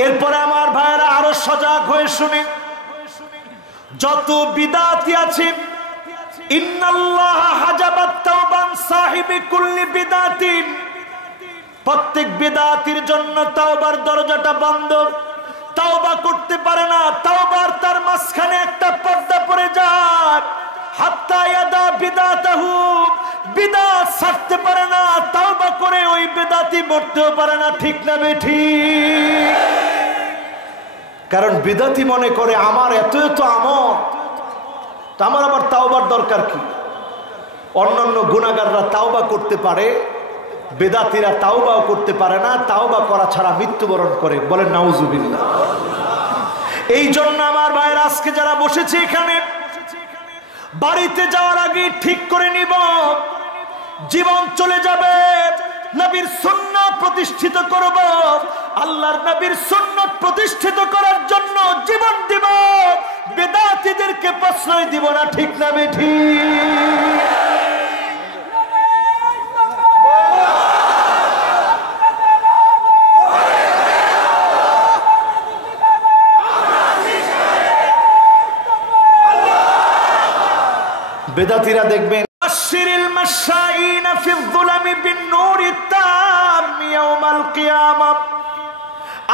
এরপরে আমার ভাইরা আরো সজাগ হয়ে শুনে, যত বিদাতি আছে, ইন্নাল্লাহ হাজাবাত তাওবান সাহিবি কুল্লি বিদাতিন, প্রত্যেক বিদাতির জন্য তাওবার দরজাটা বন্ধ, তাওবা করতে পারে না, তাওবার তার মাঝখানে একটা পর্দা পড়ে যায়। হাত্তা ইয়াদা বিদাতাহু, বিদাত ছাড়তে পারে না, তাওবা করে ওই বিদাতি মরতেও পারে না, ঠিক না বেঠিক? কারণ বিদাতি মনে করে আমার এত আমল, তো আমার আবার তাওবার দরকার কি? অন্যান্য গুনাহগাররা তাওবা করতে পারে, বেদাতিরা তাওবাও করতে পারে না, তাওবা করা ছাড়া মৃত্যুবরণ করে, বলেন নাউজুবিল্লাহ। এই জন্য আমার ভাইয়ের আজকে যারা বসেছে এখানে, বাড়িতে যাওয়ার আগে ঠিক করে নিব, জীবন চলে যাবে, নবীর সুন্নাত প্রতিষ্ঠিত করব, আল্লাহর নবীর সুন্নাত প্রতিষ্ঠিত করার জন্য জীবন দিব, বেদাতীদেরকে প্রশ্রয় দিব না, ঠিক না বেঠিক? বেদাতীরা দেখবেন আশরিল মাশাইনা ফিল যুলামি বিন-নূরিত তাম ইয়াউমাল কিয়ামাহ,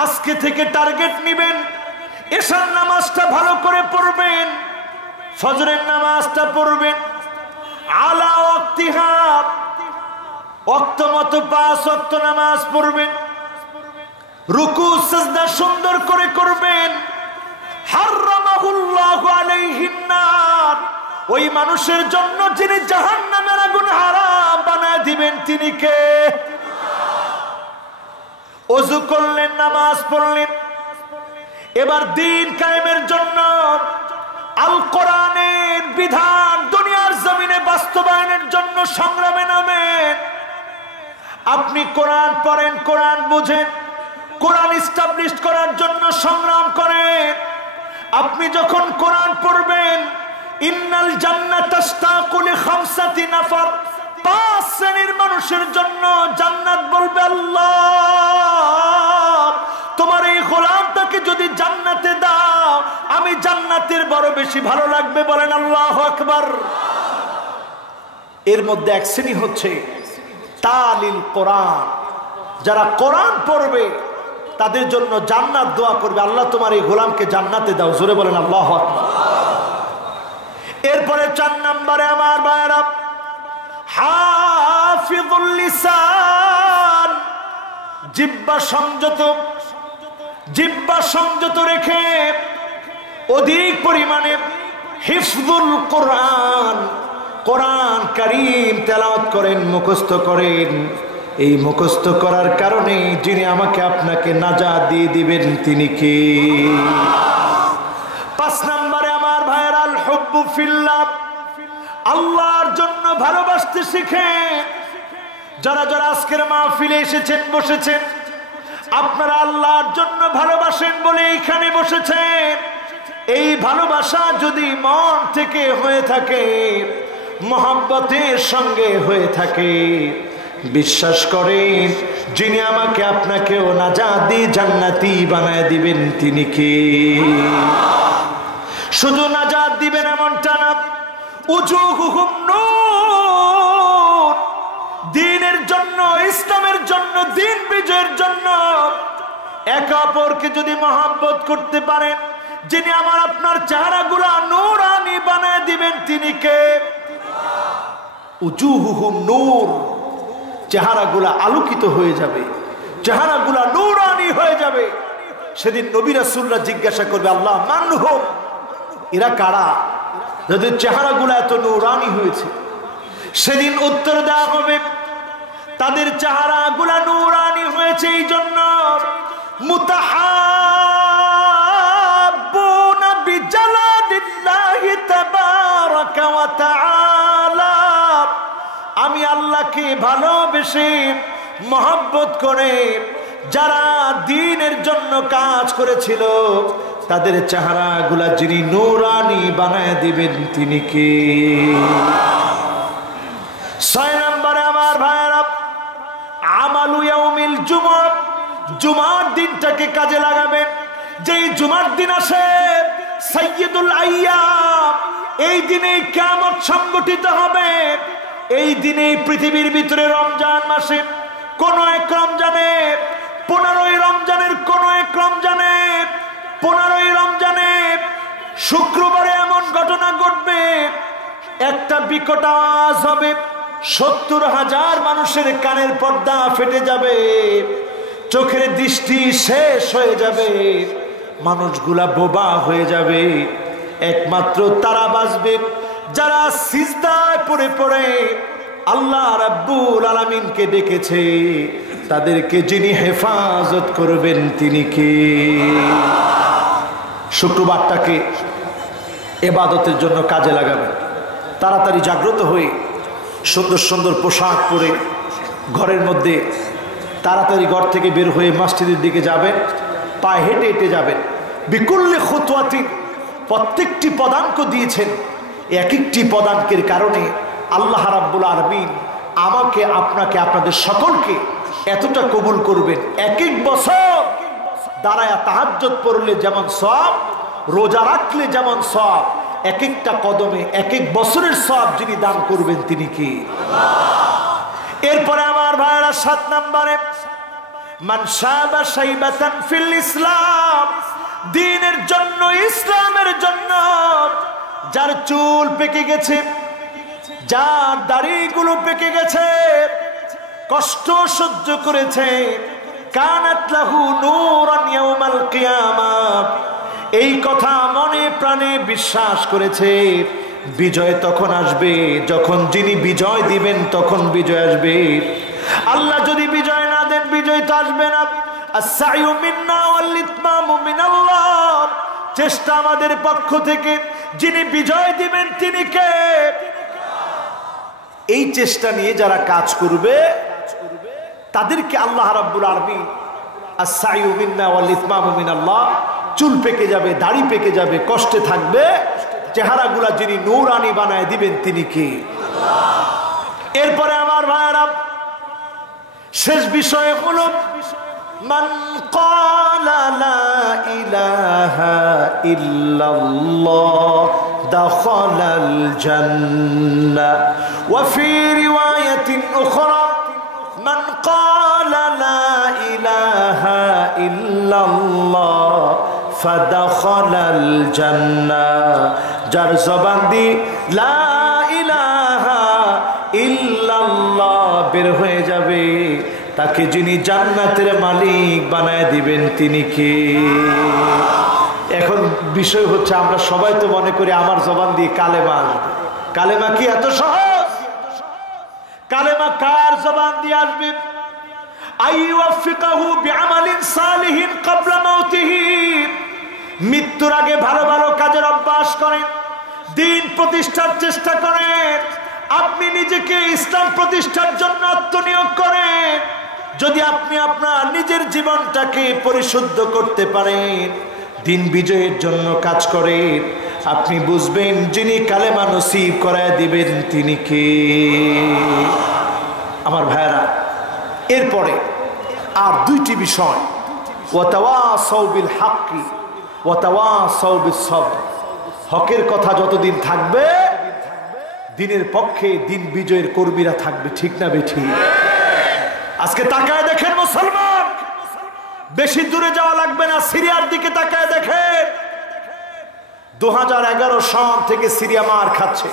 আজকে থেকে টার্গেট নেবেন, এশার নামাজটা ভালো করে পড়বেন, ফজরের নামাজটা পড়বেন, আলা ওয়াক্তিহা, ওয়াক্ত মতো 5 ওয়াক্ত নামাজ পড়বেন, রুকু সিজদা সুন্দর করে করবেন। হারামাহুল্লাহু আলাইহিন নার, ওই মানুষের জন্য যিনি জাহান্নামের আগুন হারাম বানায় দিবেন তিনি কে? ওযু করলেন, নামাজ পড়লেন, এবার দ্বীন কায়েমের জন্য আল কোরআনের বিধান দুনিয়ার জমিনে বাস্তবায়নের জন্য সংগ্রামে নামেন। আপনি কোরআন পড়েন, কোরআন বুঝেন, কোরআন এস্টাবলিশ করার জন্য সংগ্রাম করেন। আপনি যখন কোরআন পড়বেন, ইন্নাল জান্নাতা তাশতাকু লিখামসাতি নাফার, 5 শ্রেণীর মানুষের জন্য জান্নাত বলবে আল্লাহ তোমার এই গোলামটাকে যদি জান্নাতে দাও, আমি জান্নাতের বড় বেশি ভালো লাগবে, বলেন আল্লাহু আকবার। এর মধ্যে এক শ্রেণী হচ্ছে তালিল কোরআন, যারা কোরআন পড়বে তাদের জন্য জান্নাত দোয়া করবে, আল্লাহ তোমার এই গোলামকে জান্নাতে দাও। জোরে বলেন আল্লাহু আকবার। এরপরে 4 নম্বরে আমার ভাইরা, হাফিজুল লিসান, জিহ্বা সংযত, জিহ্বা সংযত রেখে অধিক পরিমাণে হিফজুল কোরআন, কোরআন কারীম তেলাওয়াত করেন, মুখস্থ করেন। এই মুখস্থ করার কারণে যিনি আমাকে আপনাকে নাজাত দিয়ে দিবেন তিনি কে? 5 নম্বরে আমার ভাইরা, আল হুব্বু ফিল্লাহ, আল্লাহর জন্য ভালোবাসতে শিখে। যারা যারা আজকের মাহফিলে এসেছেন, বসেছেন, আপনারা আল্লাহর জন্য ভালোবাসেন বলে এখানে বসেছেন। এই ভালোবাসা যদি মন থেকে হয়ে থাকে, মহব্বতের সঙ্গে হয়ে থাকে, বিশ্বাস করেন যিনি আমাকে আপনাকেও নাজাত দিয়ে জান্নাতি বানায় দিবেন তিনি কে? শুধু নাজাত দিবেন এমনটা না, উজুহুহুম নূর, দ্বীনের জন্য, ইসলামের জন্য, দ্বীন বিজয়ের জন্য একে অপরকে যদি মহব্বত করতে পারেন, যিনি আমার আপনার চেহারাগুলা নূরানি বানায় দিবেন তিনি কে? উজুহুহুম নূর, চেহারাগুলা আলোকিত হয়ে যাবে, চেহারাগুলা নূরানি হয়ে যাবে। সেদিন নবী রাসূলরা জিজ্ঞাসা করবে, আল্লাহ মানহুম, এরা কারা যাদের চেহারাগুলা এত নূরানি হয়েছে? সেদিন উত্তর দেওয়া হবে, তাদের চেহারাগুলা নূরানি হয়েছে এই জন্য, মুতাহাব্বুনা বিজালালিল্লাহি তাবারাকা ওয়া তাআলা, আমি আল্লাহকে ভালোবেসে মহব্বত করে যারা দ্বীনের জন্য কাজ করেছিল, তাদের চেহারাগুলা যিনি নূরানি বানায় দিবেন তিনি কে? 6 নম্বরে আমার ভাইরা, আমালু ইয়াউমিল জুমআহ, জুমার দিনটাকে কাজে লাগাবেন। যেই জুমার দিন আসে সাইয়্যিদুল আইয়াম, এই দিনে কিয়ামত সংগঠিত হবে। এই দিনে পৃথিবীর ভিতরে রমজান মাসে কোন এক রমজানে, 15ই রমজানের কোন এক রমজানে, 15ই রমজানে শুক্রবারে এমন ঘটনা ঘটবে, একটা বিকট আওয়াজ হবে, 70,000 মানুষের কানের পর্দা ফেটে যাবে, চোখের দৃষ্টি শেষ হয়ে যাবে, মানুষগুলা বোবা হয়ে যাবে। একমাত্র তারা বাঁচবে যারা সিজদায় পড়ে পড়ে আল্লাহ রাব্বুল আলামিনকে ডেকেছে, তাদেরকে যিনি হেফাজত করবেন তিনি কে? শুক্রবারটাকে ইবাদতের জন্য কাজে লাগাবেন। তাড়াতাড়ি জাগ্রত হয়ে সুন্দর সুন্দর পোশাক পরে ঘরের মধ্যে তাড়াতাড়ি ঘর থেকে বের হয়ে মসজিদের দিকে যাবেন, পায়ে হেঁটে হেঁটে যাবেন। বিকুল্লি খুতওয়াতিন, প্রত্যেকটি পদাঙ্ক দিয়েছেন, এক একটি পদাঙ্কের কারণে আল্লাহ রাব্বুল আলামিন আমাকে, আপনাকে, আপনাদের সকলকে এতটা কবুল করবেন। এক এক বছর দাঁড়ায়া তাহাজ্জুদ পড়লে যেমন সওয়াব, রোজা রাখলে যেমন সওয়াব, এক একটা কদমে এক এক বছরের সওয়াব যিনি দান করবেন তিনি কি? এরপরে আমার ভাইরা 7 নম্বরে, মান শাবা শাইবাতান ফিল ইসলাম, দ্বীনের জন্য, ইসলামের জন্য যার চুল পেকে গেছে, যার দাড়িগুলো পেকে গেছে, কষ্ট সহ্য করেছে, কানাত লাহু নূরান ইয়াউমাল কিয়ামাহ, এই কথা মনে প্রাণে বিশ্বাস করেছে, বিজয় তখন আসবে যখন যিনি বিজয় দিবেন তখন বিজয় আসবে। আল্লাহ যদি বিজয় না দেন, বিজয় তো আসবে না। আস-সা'য়ু মিন্না ওয়াল ইতমামু মিনাল্লাহ, চেষ্টা আমাদের পক্ষ থেকে, যিনি বিজয় দিবেন তিনি কে? এই চেষ্টা নিয়ে যারা কাজ করবে তাদেরকে আল্লাহ রাব্বুল আলামিন আস-সা'য়ু মিন্না ওয়াল ইতমামু মিনাল্লাহ, চুল পেকে যাবে, দাড়ি পেকে যাবে, কষ্টে থাকবে, চেহারাগুলা যিনি নূরানি বানায় দিবেন তিনি কে? এরপরে আমার ভাইরা শেষ বিষয় হলো, মান ক্বালা লা ইলাহা ইল্লাল্লাহ দাখালাল জান্নাহ, ওয়া ফি রিওয়ায়াতিন উখরা ইলাহা ইল্লাল্লাহ ফাদাখালাল জান্নাহ। যার জবান দিয়ে লা ইলাহা ইল্লাল্লাহ বের হয়ে যাবে, তাকে যিনি জান্নাতের মালিক বানায় দিবেন তিনি কে? এখন বিষয় হচ্ছে আমরা সবাই তো মনে করি আমার জবান দিয়ে কালেমা। কালেমা কি এত সহজ? কালেমা কার জবান দিয়ে আসবে? আইওয়াফিকাহু বিআমালিন সালিহিন ক্বাবলা মাউতিহি। মৃত্যুর আগে ভালো ভালো কাজের অভ্যাস করেন, দ্বীন প্রতিষ্ঠার চেষ্টা করেন, আপনি নিজেকে ইসলাম প্রতিষ্ঠার জন্য আত্মনিয়োগ করেন। যদি আপনি আপনার নিজের জীবনটাকে পরিশুদ্ধ করতে পারেন, দিন বিজয়ের জন্য কাজ করেন, আপনি বুঝবেন যিনি কালেমা নসিব করায় দিবেন তিনি কে। আমার ভাইরা, এরপরে আর দুইটি বিষয়, ওয়াতাওয়াসাউ বিল হাক্কি ওয়াতাওয়াসাউ বিস সবর। হকের কথা যতদিন থাকবে, দিনের পক্ষে দিন বিজয়ের কর্মীরা থাকবে, ঠিক না বেঠিক? আজকে তাকায় দেখেন মুসলমান, বেশি দূরে যাওয়া লাগবে না, সিরিয়ার দিকে তাকায় দেখেন। 2011 সন থেকে সিরিয়া মার খাচ্ছে,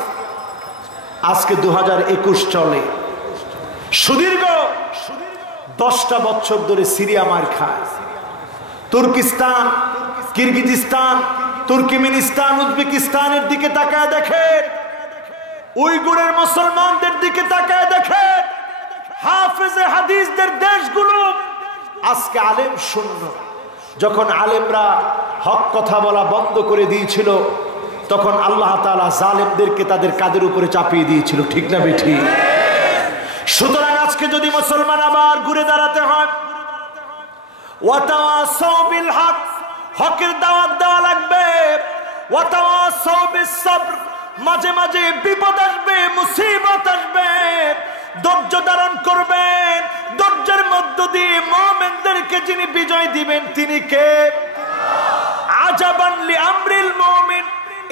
আজকে 2021 চলে। সুদীর্ঘ 10টা বছর ধরে সিরিয়া মার খায়। তুর্কিস্তান, কিরগিজস্তান, তুর্কমেনিস্তান, উজবেকিস্তানের দিকে তাকায় দেখেন, উইগুরের মুসলমানদের দিকে তাকায় দেখেন। হাফেজে হাদিসদের দেশগুলো আজকে আলেম শূন্য। যখন আলেমরা হক কথা বলা বন্ধ করে দিয়েছিল, তখন আল্লাহ তাআলা জালেমদেরকে তাদের কাঁধের উপরে চাপিয়ে দিয়েছিল, ঠিক না বেঠিক? সুতরাং আজকে যদি মুসলমান আবার ঘুরে দাঁড়াতে হয়, ওয়াতাওয়াসাউ বিল হক, হকের দাওয়াত দেওয়া লাগবে। ওয়াতাওয়াসাউ বিস সবর, মাঝে মাঝে বিপদ আসবে, মুসিবত আসবে, ধৈর্য ধারণ করবেন। ধৈর্যের মধ্য দিয়ে মুমিনদেরকে যিনি বিজয় দিবেন তিনি কে? আজাবান লিআমরিল মুমিন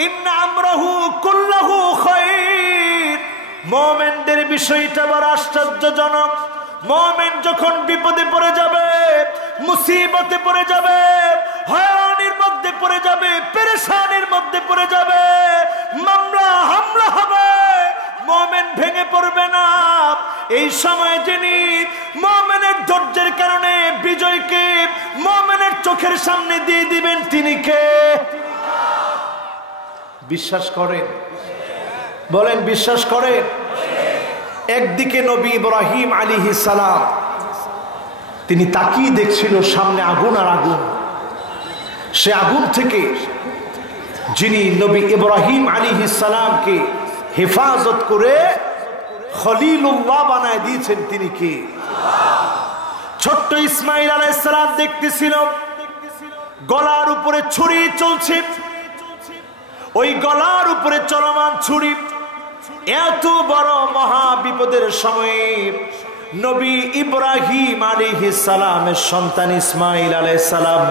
ইন্না আমরাহু কুল্লাহু খায়র। মুমিনদের বিষয়টা বড় আশ্চর্যজনক। মুমিন যখন বিপদে পড়ে যাবে, মুসিবতে পড়ে যাবে, হয়রানির মধ্যে পড়ে যাবে, পেরেশানির মধ্যে পড়ে যাবে, মামলা হামলা হবে, মুমিন ভেঙে পড়বে না। এই সময় যিনি মুমিনের ধৈর্যের কারণে বিজয়কে মুমিনের চোখের সামনে দিয়ে দিবেন তিনি কে? বিশ্বাস করেন? বলেন বিশ্বাস করেন? একদিকে নবী ইব্রাহিম আলাইহিস সালাম, তিনি তাকিয়ে দেখছিল সামনে আগুন আর আগুন। সে আগুন থেকে যিনি নবী ইব্রাহিম আলাইহিস সালামকে হেফাজত করে খলিলুল্লাহ বানায় দিয়েছেন তিনি কে? ছোট্ট ইসমাইল আলাইহিস সালাম দেখতেছিল গলার উপরে ছুরি চলছে, ওই গলার উপরে চলমান ছুরি। এত বড় মহা বিপদের সময়ে নবী ইব্রাহিম আলাইহিস সালামের সন্তান ইসমাইল আলাইহিস সালাম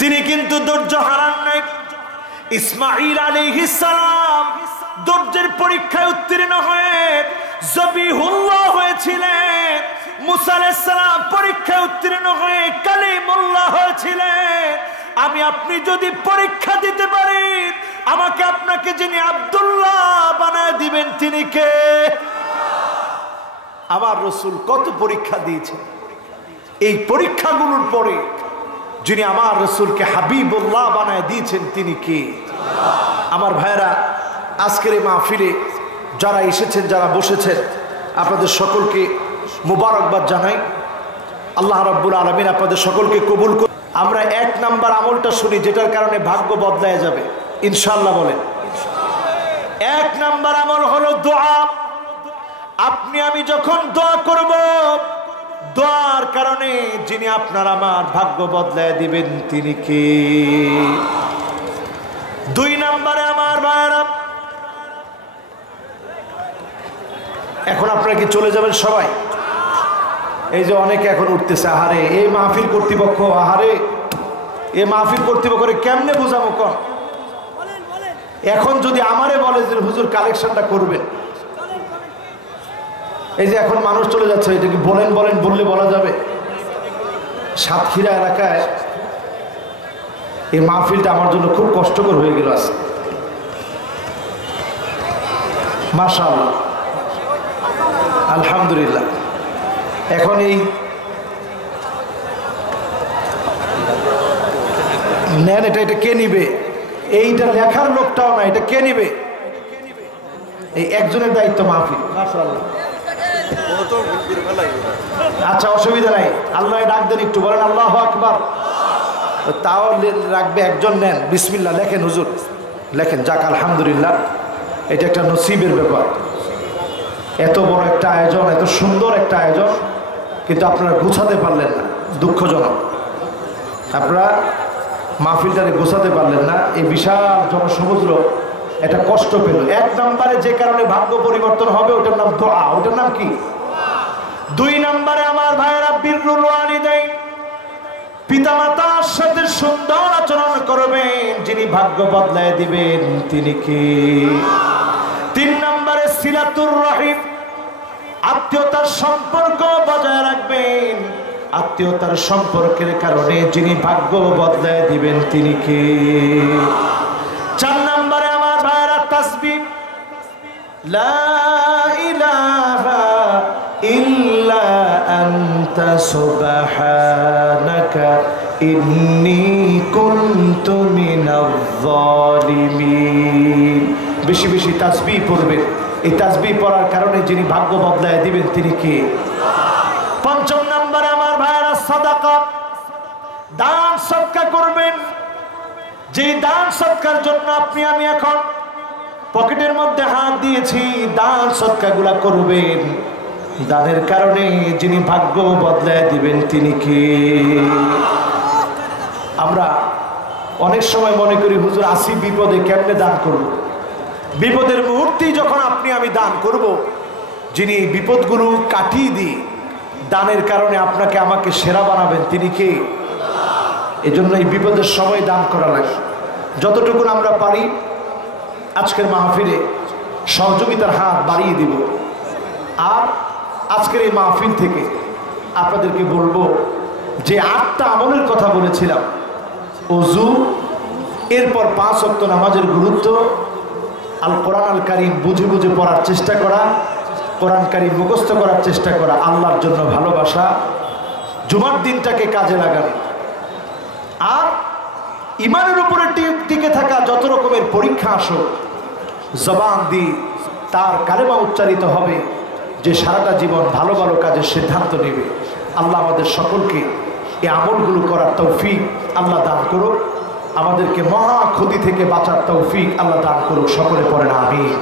তিনি কিন্তু ধৈর্য হারান নাই। ইসমাইল আলাইহিস সালাম ধৈর্যের পরীক্ষায় উত্তীর্ণ হয়ে জবিহুল্লাহ হয়েছিলেন। মুসা আলাইহিস সালাম পরীক্ষায় উত্তীর্ণ হয়ে কালিমুল্লাহ হয়েছিলেন। আমি আপনি যদি পরীক্ষা দিতে পারি, আমাকে আপনাকে যিনি আব্দুল্লাহ বানায় দিবেন তিনি কে? আমার রাসূল কত পরীক্ষা দিয়েছেন। এই পরীক্ষাগুলোর পরে যিনি আমার রাসূলকে হাবিবুল্লাহ বানায় দিয়েছেন তিনি কে? আমার ভাইরা, আজকের এই মাহফিলে যারা এসেছেন, যারা বসেছেন, আপনাদের সকলকে মুবারকবাদ জানাই। আল্লাহ রাব্বুল আলামিন আপনাদের সকলকে কবুল করুন। আমরা 1 নাম্বার আমলটা শুনি, যেটার কারণে ভাগ্য বদলায় যাবে ইনশাআল্লাহ। বলেন 1 নাম্বার আমল হলো দোয়া। আপনি আমি যখন দোয়া করব, দোয়ার কারণে যিনি আপনার আমার ভাগ্য বদলায় দিবেন তিনি কে? 2 নাম্বারে আমার ভাইরা, এখন আপনারা কি চলে যাবেন সবাই? এই যে অনেকে এখন উঠতেছে, আহারে এই মাহফিল কর্তৃপক্ষ, আহারে এই মাহফিল কর্তৃপক্ষরে কেমনে বুঝাবো কন? এখন যদি আমারে বলে যে হুজুর কালেকশনটা করবেন, এই যে এখন মানুষ চলে যাচ্ছে, এটা কি বলেন বললে বলা যাবে? সাতক্ষীরা এলাকায় এই মাহফিলটা আমার জন্য খুব কষ্টকর হয়ে গেল আজকে। মাশাআল্লাহ, আলহামদুলিল্লাহ। এখন এই নেন, এটা কে নিবে? এইটা লেখার লোকটাও না, এটা কে নিবে? এই একজনের দায়িত্ব মাহফিল। মাশাআল্লাহ, আচ্ছা অসুবিধা নাই। আল্লাহ ডাক দেন, একটু বলেন আল্লাহু আকবার। তাও রাখবে একজন। নেন, বিসমিল্লাহ লেখেন হুজুর, লেখেন। যাক আলহামদুলিল্লাহ, এটা একটা নসিবের ব্যাপার। এত বড় একটা আয়োজন, এত সুন্দর একটা আয়োজন, কিন্তু আপনারা গোছাতে পারলেন না, দুঃখজনক। আপনারা মাহফিলটারে গোছাতে পারলেন না। এই বিশাল জনসমুদ্র এটা কষ্ট পেল। এক নম্বরে যে কারণে ভাগ্য পরিবর্তন হবে, ওটার নাম দোয়া। ওটার নাম কি? দুই নম্বরে আমার ভাইয়েরা, বিররুল ওয়ালিদাইন, পিতামাতার সাথে সুন্দর আচরণ করবেন, যিনি ভাগ্য বদলায় দিবেন তিনি কি? তিন নম্বরে সিলাতুর রহিম, আত্মীয়তার সম্পর্ক বজায় রাখবেন, আত্মীয়তার সম্পর্কের কারণে যিনি ভাগ্য বদলায় দিবেন তিনি কি? চার নম্বরে আমার ভাইয়েরা, তাসবিহ, লা ইলাহা ইল্লা আনতা সুবহানাকা ইন্নী কুনতু মিনাজ জালিমিন। বেশি বেশি তাসবিহ পড়বেন। এই তাসবিহ পড়ার কারণে যিনি ভাগ্য বদলায় দিবেন তিনি কে? পঞ্চম নম্বরে আমার ভাইয়েরা, সাদাকা, দান সদকা করবেন। যে দান সদকার জন্য আপনি আমি এখন পকেটের মধ্যে হাত দিয়েছি, দান সদকাগুলা করবেন। দানের কারণে যিনি ভাগ্য বদলায় দিবেন তিনি কি? আমরা অনেক সময় মনে করি, হুজুর আসি বিপদে, কেমনে দান করব? বিপদের মুহূর্তেই যখন আপনি আমি দান করব, যিনি বিপদগুলো কাটিয়ে দিয়ে দানের কারণে আপনাকে আমাকে সেরা বানাবেন তিনি কে? এজন্য এই বিপদের সময় দান করা লাগে। যতটুকু আমরা পারি আজকের মাহফিলে সহযোগিতার হাত বাড়িয়ে দিব। আর আজকের এই মাহফিল থেকে আপনাদেরকে বলবো, যে 8টা আমলের কথা বলেছিলাম, ওযু, এরপর 5 ওয়াক্ত নামাজের গুরুত্ব, আল কোরআন আল কারীম বুঝে বুঝে পড়ার চেষ্টা করা, কোরআন কারীম মুখস্থ করার চেষ্টা করা, আল্লাহর জন্য ভালোবাসা, জুমার দিনটাকে কাজে লাগানো, আর ইমানের উপরে টিকে থাকা। যত রকমের পরীক্ষা আসুক, জবান দিয়ে তার কালেমা উচ্চারিত হবে, যে সারাটা জীবন ভালো ভালো কাজের সিদ্ধান্ত নেবে। আল্লাহ আমাদের সকলকে এই আমলগুলো করার তৌফিক আল্লাহ দান করুক। আমাদেরকে মহা ক্ষতি থেকে বাঁচার তৌফিক আল্লাহ দান করুক। সকলে পড়েন আমিন।